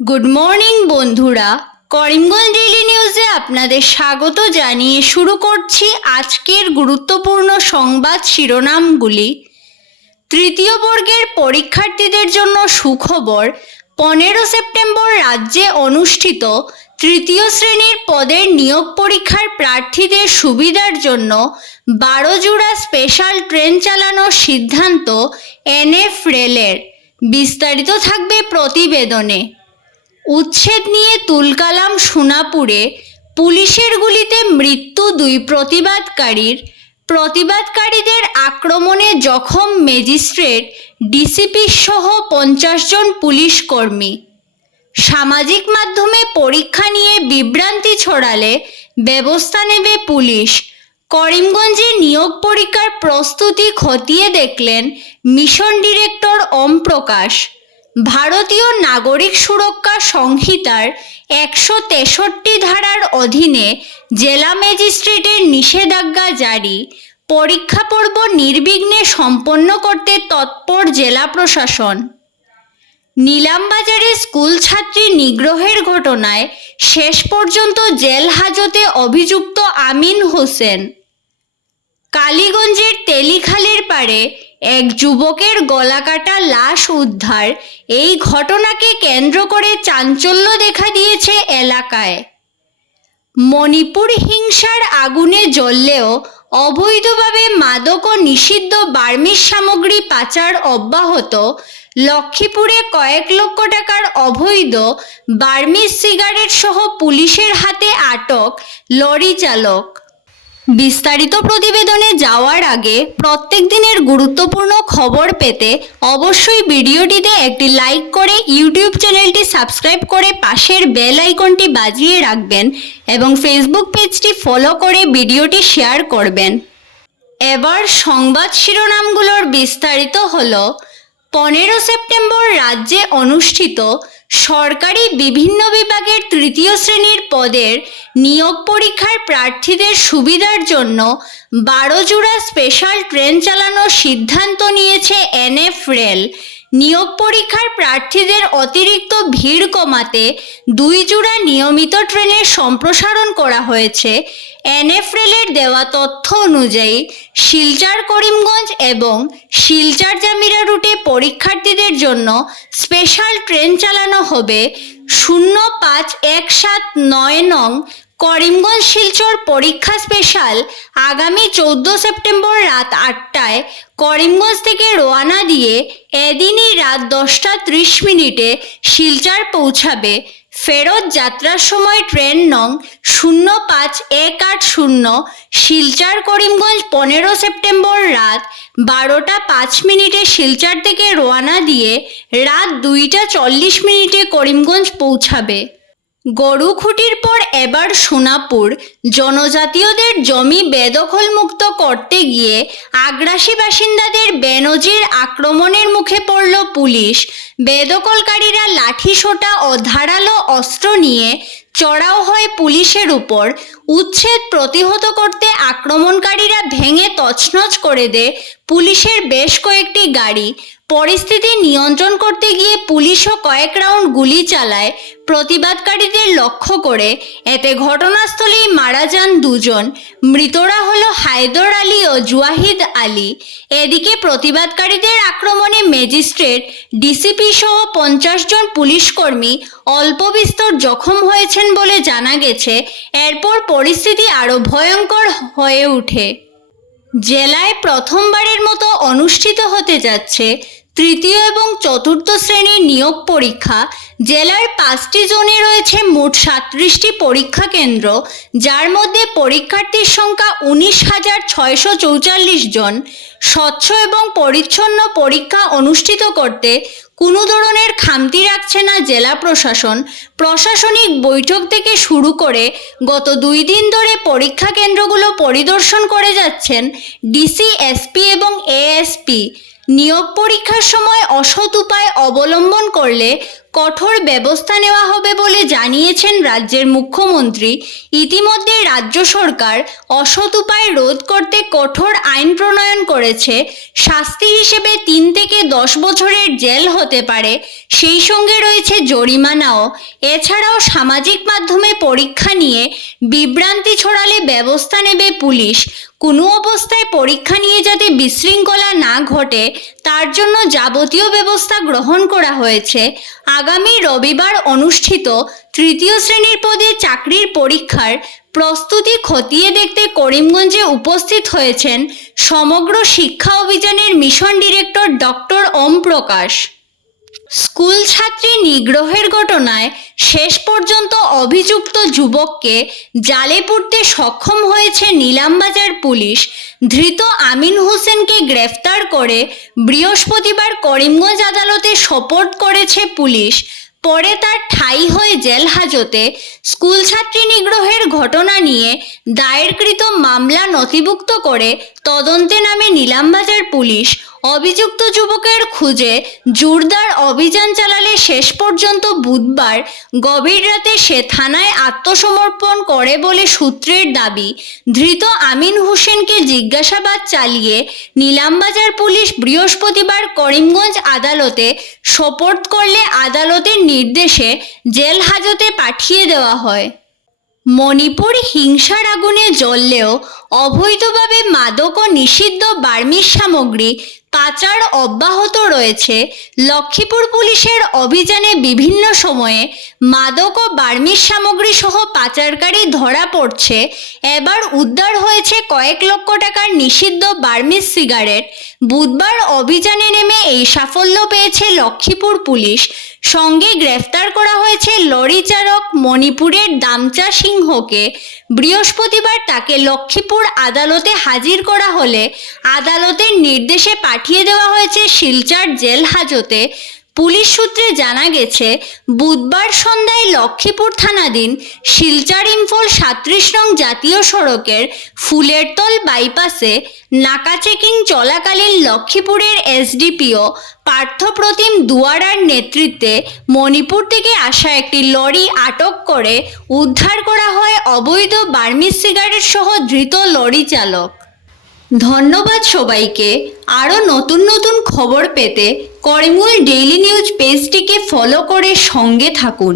Good morning বন্ধুরা, Karimganj daily নিউজে আপনাদের স্বাগত জানিয়ে শুরু করছি আজকের গুরুত্বপূর্ণ সংবাদ শিরোনামগুলি। তৃতীয় বর্গের পরীক্ষার্থীদের জন্য সুখবর। 15 সেপ্টেম্বর রাজ্যে অনুষ্ঠিত তৃতীয় শ্রেণীর পদের নিয়োগ পরীক্ষার প্রার্থীদের সুবিধার জন্য 12 জোড়া স্পেশাল ট্রেন চালানোর সিদ্ধান্ত এনএফ রেলের। বিস্তারিত থাকবে প্রতিবেদনে। উচ্ছেদ নিয়ে তুলকালাম সোনাপুরে, পুলিশের গুলিতে মৃত্যু 2 প্রতিবাদকারীদের আক্রমণে জখম ম্যাজিস্ট্রেট, ডিসিপি সহ 50 জন পুলিশ কর্মী। সামাজিক মাধ্যমে পরীক্ষা নিয়ে বিভ্রান্তি ছড়ালে ব্যবস্থা নেবে পুলিশ। করিমগঞ্জে নিয়োগ পরীক্ষার প্রস্তুতি খতিয়ে দেখলেন মিশন ডিরেক্টর ওম প্রকাশ। ভারতীয় নাগরিক সুরক্ষা সংহিতার 163 ধারার অধীনে জেলা ম্যাজিস্ট্রেটের নিষেধাজ্ঞা জারি। পরীক্ষা পর্ব নির্বিঘ্নে সম্পন্ন করতে তৎপর জেলা প্রশাসন। নিলামবাজারে স্কুল ছাত্রী নিগ্রহের ঘটনায় শেষ পর্যন্ত জেল হাজতে অভিযুক্ত আমিন হোসেন। কালীগঞ্জের তেলিখালের পাড়ে এক যুবকের গলাকাটা লাশ উদ্ধার। এই ঘটনাকে কেন্দ্র করে চাঞ্চল্য দেখা দিয়েছে এলাকায়। মণিপুর হিংসার আগুনে জ্বললেও অবৈধভাবে মাদক ও নিষিদ্ধ বার্মিজ সামগ্রী পাচার অব্যাহত। লক্ষ্মীপুরে কয়েক লক্ষ টাকার অবৈধ বার্মিজ সিগারেট সহ পুলিশের হাতে আটক লরি চালক। বিস্তারিত প্রতিবেদনে যাওয়ার আগে প্রত্যেক দিনের গুরুত্বপূর্ণ খবর পেতে অবশ্যই ভিডিওটিতে একটি লাইক করে ইউটিউব চ্যানেলটি সাবস্ক্রাইব করে পাশের বেল আইকনটি বাজিয়ে রাখবেন এবং ফেসবুক পেজটি ফলো করে ভিডিওটি শেয়ার করবেন। এবার সংবাদ শিরোনামগুলোর বিস্তারিত হলো। 15 সেপ্টেম্বর রাজ্যে অনুষ্ঠিত সরকারি বিভিন্ন বিভাগের তৃতীয় শ্রেণীর পদের নিয়োগ পরীক্ষার প্রার্থীদের সুবিধার জন্য 12 জোড়া স্পেশাল ট্রেন চালানোর সিদ্ধান্ত নিয়েছে এনএফ রেল। নিয়োগ পরীক্ষার প্রার্থীদের অতিরিক্ত ভিড় কমাতে 2 জোড়া নিয়মিত ট্রেনের সম্প্রসারণ করা হয়েছে। এনএফ রেলের দেওয়া তথ্য অনুযায়ী শিলচর করিমগঞ্জ এবং শিলচর জামিরা রুটে পরীক্ষার্থীদের জন্য স্পেশাল ট্রেন চালানো হবে। 0517 নং করিমগঞ্জ শিলচর পরীক্ষা স্পেশাল আগামী 14 সেপ্টেম্বর রাত 8টায় করিমগঞ্জ থেকে রওনা দিয়ে এদিনই রাত 10:30 শিলচর পৌঁছাবে। ফেরত যাত্রার সময় ট্রেন নং 0518 শিলচর করিমগঞ্জ 15 সেপ্টেম্বর রাত 12:05 শিলচর থেকে রওনা দিয়ে রাত 2:40 করিমগঞ্জ পৌঁছাবে। গরু খুঁটির পর এবার সোনাপুর। জনজাতীয়দের জমি বেদখল মুক্ত করতে গিয়ে আগ্রাসী বাসিন্দাদের বেনজির আক্রমণের মুখে পড়ল পুলিশ। বেদখলকারীরা লাঠিসোঁটা ও ধারালো অস্ত্র নিয়ে চড়াও হয় পুলিশের উপর। উচ্ছেদ প্রতিহত করতে আক্রমণকারীরা ভেঙে তছনছ করে দেয় পুলিশের বেশ কয়েকটি গাড়ি। পরিস্থিতি নিয়ন্ত্রণ করতে গিয়ে পুলিশও কয়েক রাউন্ড গুলি চালায় প্রতিবাদকারীদের লক্ষ্য করে। এতে ঘটনাস্থলেই মারা যান 2 জন। মৃতরা হলো হায়দর আলী ও জুয়াহিদ আলী। এদিকে প্রতিবাদকারীদের আক্রমণে ম্যাজিস্ট্রেট, ডিসিপি সহ 50 জন পুলিশ কর্মী অল্প বিস্তর জখম হয়েছেন বলে জানা গেছে। এরপর পরিস্থিতি আরও ভয়ঙ্কর হয়ে ওঠে। জেলায় প্রথমবারের মতো অনুষ্ঠিত হতে যাচ্ছে তৃতীয় এবং চতুর্থ শ্রেণীর নিয়োগ পরীক্ষা। জেলার 5টি জোনে রয়েছে মোট 37টি পরীক্ষা কেন্দ্র, যার মধ্যে পরীক্ষার্থীর সংখ্যা 19,644 জন। স্বচ্ছ এবং পরিচ্ছন্ন পরীক্ষা অনুষ্ঠিত করতে কোনো ধরনের খামতি রাখছে না জেলা প্রশাসন। প্রশাসনিক বৈঠক থেকে শুরু করে গত 2 দিন ধরে পরীক্ষা কেন্দ্রগুলো পরিদর্শন করে যাচ্ছেন ডিসি, এসপি এবং এএসপি। নিয়োগ পরীক্ষার সময় অসৎ উপায় অবলম্বন করলে কঠোর ব্যবস্থা নেওয়া হবে বলে জানিয়েছেন রাজ্যের মুখ্যমন্ত্রী। ইতিমধ্যে রাজ্য সরকার অসৎ উপায় রোধ করতে কঠোর আইন প্রণয়ন করেছে। শাস্তি হিসেবে 3 থেকে 10 বছরের জেল হতে পারে, সেই সঙ্গে রয়েছে জরিমানাও। এছাড়াও সামাজিক মাধ্যমে পরীক্ষা নিয়ে বিভ্রান্তি ছড়ালে ব্যবস্থা নেবে পুলিশ। কোনো অবস্থায় পরীক্ষা নিয়ে যাতে বিশৃঙ্খলা না ঘটে তার জন্য যাবতীয় ব্যবস্থা গ্রহণ করা হয়েছে। আগামী রবিবার অনুষ্ঠিত 3য় শ্রেণীর পদে চাকরির পরীক্ষার প্রস্তুতি খতিয়ে দেখতে করিমগঞ্জে উপস্থিত হয়েছেন সমগ্র শিক্ষা অভিযানের মিশন ডিরেক্টর ডক্টর ওম প্রকাশ। স্কুল ছাত্রী নিগ্রহের ঘটনায় শেষ পর্যন্ত অভিযুক্ত যুবককে জালে পুরতে সক্ষম হয়েছে নিলামবাজার পুলিশ। ধৃত আমিন হোসেনকে গ্রেফতার করে বৃহস্পতিবার করিমগঞ্জ আদালতে সোপর্দ করেছে পুলিশ। পরে তার ঠাঁই হয় জেল হাজতে। স্কুল ছাত্রী নিগ্রহের ঘটনা নিয়ে দায়েরকৃত মামলা নথিভুক্ত করে তদন্তে নামে নিলামবাজার পুলিশ। অভিযুক্ত যুবকের খুঁজে জোরদার অভিযান চালালে শেষ পর্যন্ত বুধবার গভীর রাতে সে থানায় আত্মসমর্পণ করে বলে সূত্রের দাবি। ধৃত আমিন হোসেনকে জিজ্ঞাসাবাদ চালিয়ে নিলামবাজার পুলিশ বৃহস্পতিবার করিমগঞ্জ আদালতে সোপর্দ করলে আদালতের নির্দেশে জেল হাজতে পাঠিয়ে দেওয়া হয়। মণিপুর হিংসার আগুনে জ্বললেও অবৈধভাবে মাদক ও নিষিদ্ধ বার্মিজ সামগ্রী পাচার অব্যাহত রয়েছে। লক্ষ্মীপুর পুলিশের অভিযানে বিভিন্ন সময়ে মাদক ও বার্মিজ সামগ্রী সহ পাচারকারী ধরা পড়ছে। এবার উদ্ধার হয়েছে কয়েক লক্ষ টাকার নিষিদ্ধ বার্মিজ সিগারেট। বুধবার অভিযানে নেমে এই সাফল্য পেয়েছে লক্ষ্মীপুর পুলিশ। সঙ্গে গ্রেফতার করা হয়েছে লরি চালক মণিপুরের দামচা সিংহকে। বৃহস্পতিবার তাকে লক্ষ্মীপুর আদালতে হাজির করা হলে আদালতের নির্দেশে পাঠিয়ে দেওয়া হয়েছে শিলচর জেল হাজতে। পুলিশ সূত্রে জানা গেছে, বুধবার সন্ধ্যায় লক্ষ্মীপুর থানাধীন শিলচর ইম্ফল 37 নং জাতীয় সড়কের ফুলেরতল বাইপাসে নাকা চেকিং চলাকালীন লক্ষ্মীপুরের এসডিপিও পার্থপ্রতিম দুয়ারার নেতৃত্বে মণিপুর থেকে আসা একটি লরি আটক করে উদ্ধার করা হয় অবৈধ বার্মিজ সিগারেট সহ ধৃত লরি চালক। ধন্যবাদ সবাইকে। আরও নতুন নতুন খবর পেতে করিমগঞ্জ ডেইলি নিউজ পেজটিকে ফলো করে সঙ্গে থাকুন।